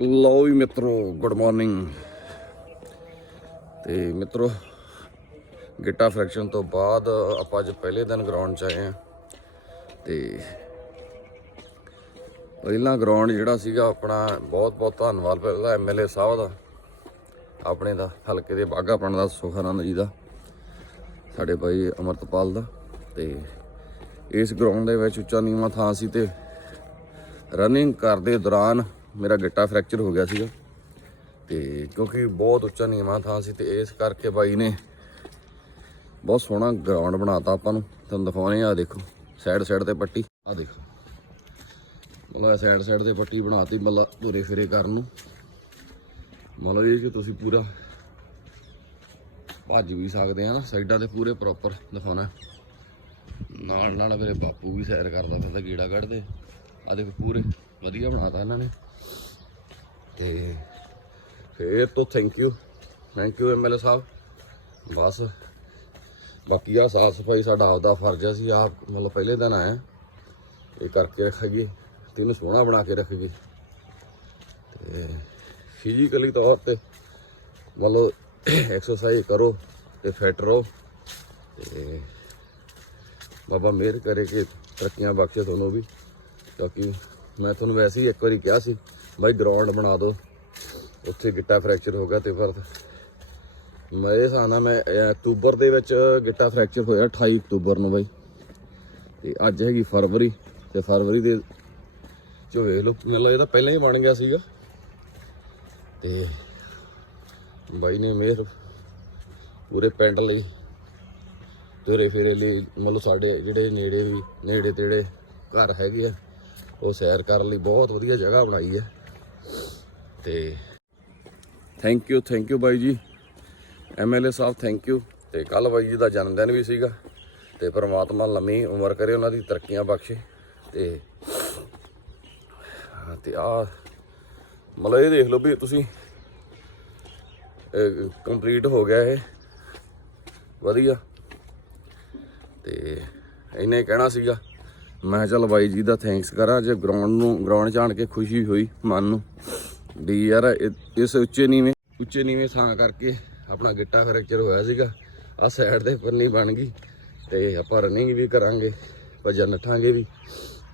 ਲੋ ਵੀ ਮਿੱਤਰੋ good morning ਤੇ ਮਿੱਤਰੋ, ਗਿੱਟਾ ਫ੍ਰੈਕਸ਼ਨ ਤੋਂ ਬਾਅਦ ਆਪਾਂ ਅੱਜ ਪਹਿਲੇ ਦਿਨ ਗਰਾਊਂਡ 'ਚ ਆਏ ਆ ਤੇ ਪਹਿਲਾ ਗਰਾਊਂਡ ਜਿਹੜਾ ਸੀਗਾ ਆਪਣਾ ਬਹੁਤ ਬਹੁਤ ਧੰਨਵਾਦ ਪਹਿਲਾਂ ਐਮਐਲਏ ਸਾਹਿਬ ਦਾ, ਆਪਣੇ ਦਾ, ਹਲਕੇ ਦੇ ਬਾਗਾ ਪਿੰਡ ਦਾ, ਸੁਖਾਨੰਦ ਜੀ ਦਾ, ਸਾਡੇ ਭਾਈ ਅਮਰਤਪਾਲ ਦਾ। ਤੇ ਇਸ ਗਰਾਊਂਡ ਦੇ ਵਿੱਚ ਉੱਚਾ ਨੀਵਾਂ ਥਾਂ ਸੀ ਤੇ ਰਨਿੰਗ ਕਰਦੇ ਦੌਰਾਨ ਮੇਰਾ ਗਿੱਟਾ ਫ੍ਰੈਕਚਰ ਹੋ ਗਿਆ ਸੀਗਾ ਤੇ ਕਿਉਂਕਿ ਬਹੁਤ ਉੱਚਾ ਨੀਵਾਂ ਥਾਂ ਸੀ ਤੇ ਇਸ ਕਰਕੇ ਬਾਈ ਨੇ ਬਹੁਤ ਸੋਹਣਾ ਗਰਾਊਂਡ ਬਣਾਤਾ ਆਪਾਂ ਨੂੰ। ਤੁਹਾਨੂੰ ਦਿਖਾਉਣੇ ਆ ਦੇਖੋ ਸਾਈਡ ਸਾਈਡ ਤੇ ਪੱਟੀ ਆ ਦੇਖੋ। ਮਤਲਬ ਸਾਈਡ ਸਾਈਡ ਤੇ ਪੱਟੀ ਬਣਾਤੀ, ਮਤਲਬ ਤੁਰੇ ਫਿਰੇ ਕਰਨ ਨੂੰ। ਮਤਲਬ ਇਹ ਕਿ ਤੁਸੀਂ ਪੂਰਾ ਭੱਜ ਵੀ ਸਕਦੇ ਆ ਸਾਈਡਾਂ ਤੇ ਪੂਰੇ ਪ੍ਰੋਪਰ ਦਿਖਾਉਣਾ। ਨਾਲ ਨਾਲ ਮੇਰੇ ਬਾਪੂ ਵੀ ਸੈਰ ਕਰਦਾ ਫਿਰਦਾ, ਗੀੜਾ ਕੱਢਦੇ। ਆ ਦੇਖੋ ਪੂਰੇ ਵਧੀਆ ਬਣਾਤਾ ਇਹਨਾਂ ਨੇ। ਤੇ ਫੇਰ ਤੋਂ thank you thank you MLA ਸਾਹਿਬ। ਬਸ, ਬਾਕੀ ਆ ਸਾਫ਼ ਸਫ਼ਾਈ ਸਾਡਾ ਆਪਦਾ ਫਰਜ਼ ਹੈ ਸੀ ਆਪ ਮਤਲਬ ਪਹਿਲੇ ਦਿਨ ਆਇਆ ਇਹ ਕਰਕੇ ਰੱਖਾਂਗੇ ਤੇ ਇਹਨੂੰ ਸੋਹਣਾ ਬਣਾ ਕੇ ਰੱਖਾਂਗੇ ਤੇ ਫਿਜ਼ੀਕਲੀ ਤੌਰ ਤੇ ਮਤਲਬ ਐਕਸਰਸਾਈਜ਼ ਕਰੋ ਤੇ ਫਿਟ ਰਹੋ। ਤੇ ਬਾਬਾ ਮਿਹਰ ਕਰੇ ਕਿ ਤਰੱਕੀਆਂ ਬਖਸ਼ੇ ਤੁਹਾਨੂੰ ਵੀ। ਕਿਉਂਕਿ ਮੈਂ ਤੁਹਾਨੂੰ ਵੈਸੇ ਹੀ ਇੱਕ ਵਾਰੀ ਕਿਹਾ ਸੀ, ਬਾਈ ਗਰਾਊਂਡ ਬਣਾ ਦਿਓ। ਉੱਥੇ ਗਿੱਟਾ ਫ੍ਰੈਕਚਰ ਹੋ ਗਿਆ ਤੇ ਫਿਰ ਮੇਰੇ ਹਿਸਾਬ ਮੈਂ ਅਕਤੂਬਰ ਦੇ ਵਿੱਚ ਗਿੱਟਾ ਫ੍ਰੈਕਚਰ ਹੋਇਆ 28 ਅਕਤੂਬਰ ਨੂੰ ਬਾਈ। ਤੇ ਅੱਜ ਹੈਗੀ ਫਰਵਰੀ, ਤੇ ਫਰਵਰੀ ਦੇ ਜੋ ਵੇਖ ਲਓ, ਮੈਨੂੰ ਲੱਗਦਾ ਪਹਿਲਾਂ ਹੀ ਬਣ ਗਿਆ ਸੀਗਾ। ਤੇ ਬਾਈ ਨੇ ਮਿਹਰ ਪੂਰੇ ਪਿੰਡ ਲਈ, ਤੁਰੇ ਫੇਰੇ ਲਈ, ਮਤਲਬ ਸਾਡੇ ਜਿਹੜੇ ਨੇੜੇ ਵੀ, ਨੇੜੇ ਤੇੜੇ ਘਰ ਹੈਗੇ ਆ ਉਹ ਸੈਰ ਕਰਨ ਲਈ ਬਹੁਤ ਵਧੀਆ ਜਗ੍ਹਾ ਬਣਾਈ ਹੈ। ਤੇ ਥੈਂਕ ਯੂ ਥੈਂਕ ਯੂ ਬਾਈ ਜੀ। ਐਮਐਲਏ ਸਾਹਿਬ ਥੈਂਕ ਯੂ ਤੇ ਕੱਲ ਬਾਈ ਜੀ ਦਾ ਜਨਮ ਦਿਨ ਵੀ ਸੀਗਾ। ਤੇ ਪ੍ਰਮਾਤਮਾ ਲੰਮੀ ਉਮਰ ਕਰੇ ਉਹਨਾਂ ਦੀ ਤਰੱਕੀਆਂ ਬਖਸ਼ੇ। ਤੇ ਹਾਂ, ਤੇ ਆ ਮਤਲਬ ਇਹ ਦੇਖ ਲਓ ਵੀ ਤੁਸੀਂ ਕੰਪਲੀਟ ਹੋ ਗਿਆ ਇਹ। ਵਧੀਆ। ਤੇ ਇਹਨੇ ਕਹਿਣਾ ਸੀਗਾ ਮੈਂ ਕਿਹਾ ਚੱਲ ਬਾਈ ਜੀ ਦਾ ਥੈਂਕਸ ਕਰਾਂ, ਜੇ ਗਰਾਊਂਡ ਨੂੰ ਗਰਾਊਂਡ ਜਾਣ ਕੇ ਖੁਸ਼ੀ ਹੋਈ ਮਨ ਨੂੰ, ਵੀ ਯਾਰ ਇਹ- ਇਸ ਉੱਚੇ ਨੀਵੇਂ ਉੱਚੇ ਨੀਵੇਂ ਥਾਂ ਕਰਕੇ ਆਪਣਾ ਗਿੱਟਾ ਫ੍ਰੈਕਚਰ ਹੋਇਆ ਸੀਗਾ ਆ ਸਾਈਡ ਦੇ ਪੰਨੀ ਬਣ ਗਈ, ਤੇ ਆਪਾਂ ਰਨਿੰਗ ਵੀ ਕਰਾਂਗੇ ਭੱਜਣ ਨੱਠਾਂਗੇ ਵੀ,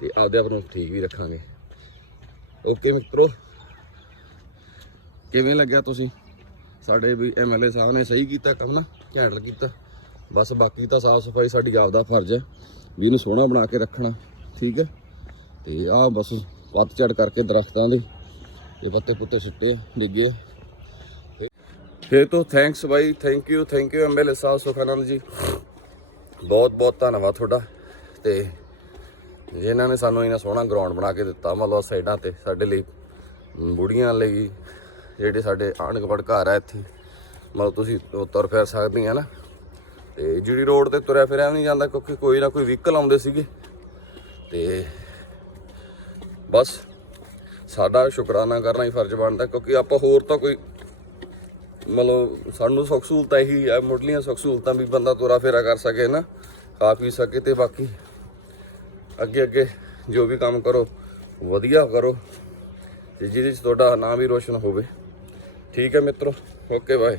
ਤੇ ਆਪਦੇ ਆਪ ਨੂੰ ਠੀਕ ਵੀ ਰੱਖਾਂਗੇ। ਓਕੇ ਮਿੱਤਰੋ, ਕਿਵੇਂ ਲੱਗਿਆ ਤੁਸੀਂ? ਸਾਡੇ ਵੀ ਐਮਐਲਏ ਸਾਹਿਬ ਨੇ ਸਹੀ ਕੀਤਾ ਕੰਮ ਨਾ ਹੈਂਡਲ ਕੀਤਾ, ਬਸ ਬਾਕੀ ਤਾਂ ਸਾਫ਼ ਸਫ਼ਾਈ ਸਾਡੀ ਆਪ ਦਾ ਫਰਜ਼ ਹੈ। ਵੀ ਇਹਨੂੰ ਸੋਹਣਾ ਬਣਾ ਕੇ ਰੱਖਣਾ, ਠੀਕ ਹੈ? ਤੇ ਆਹ ਬਸ ਪੱਤ ਝੜ ਕਰਕੇ ਦਰਖਤਾਂ ਦੇ ਇਹ ਪੱਤੇ ਪੁੱਤੇ ਸਿੱਟੇ ਡਿੱਗੇ ਆ। ਫੇਰ ਤੋਂ thanks by thank you thank you MLA ਸਾਹਿਬ ਸੁਖਾਨੰਦ ਜੀ। ਬਹੁਤ ਬਹੁਤ ਧੰਨਵਾਦ ਤੁਹਾਡਾ। ਤੇ ਜਿਨ੍ਹਾਂ ਨੇ ਸਾਨੂੰ ਇਹਨਾਂ ਸੋਹਣਾ ਗਰਾਊਂਡ ਬਣਾ ਕੇ ਦਿੱਤਾ, ਮਤਲਬ ਸਾਈਡਾਂ ਤੇ, ਸਾਡੇ ਲਈ ਬੁੜੀਆਂ ਲਈ, ਜਿਹੜੇ ਸਾਡੇ ਆਂਢ ਗੁਆਂਢ ਘਰ ਆ ਇੱਥੇ, ਮਤਲਬ ਤੁਸੀਂ ਤੁਰ ਫਿਰ ਸਕਦੇ ਸਕਦੀਆਂ ਨਾ। ਤੇ ਜਿਹੜੀ ਰੋਡ ਤੇ ਤੁਰਿਆ ਫਿਰਿਆ ਵੀ ਨਹੀਂ ਜਾਂਦਾ ਕਿਉਂਕਿ ਕੋਈ ਨਾ ਕੋਈ ਵਹੀਕਲ ਆਉਂਦੇ ਸੀਗੇ। ਤੇ ਬਸ ਸਾਡਾ ਸ਼ੁਕਰਾਨਾ ਕਰਨਾ ਹੀ ਫਰਜ਼ ਬਣਦਾ ਕਿਉਂਕਿ ਆਪਾਂ ਹੋਰ ਤਾਂ ਕੋਈ ਮਤਲਬ ਸਾਨੂੰ ਸੁੱਖ ਸਹੂਲਤਾਂ ਇਹੀ ਆ, ਮੁੱਢਲੀਆਂ ਸੁੱਖ ਸਹੂਲਤਾਂ ਵੀ ਬੰਦਾ ਤੁਰਾ ਫੇਰਾ ਕਰ ਸਕੇ ਨਾ, ਖਾ ਪੀ ਸਕੇ ਤੇ ਬਾਕੀ ਅੱਗੇ ਅੱਗੇ ਜੋ ਵੀ ਕੰਮ ਕਰੋ, ਵਧੀਆ ਕਰੋ ਤੇ ਜਿਹਦੇ 'ਚ ਤੁਹਾਡਾ ਨਾਮ ਵੀ ਰੋਸ਼ਨ ਹੋਵੇ। ਠੀਕ ਹੈ ਮਿੱਤਰੋ ਓਕੇ ਬਾਏ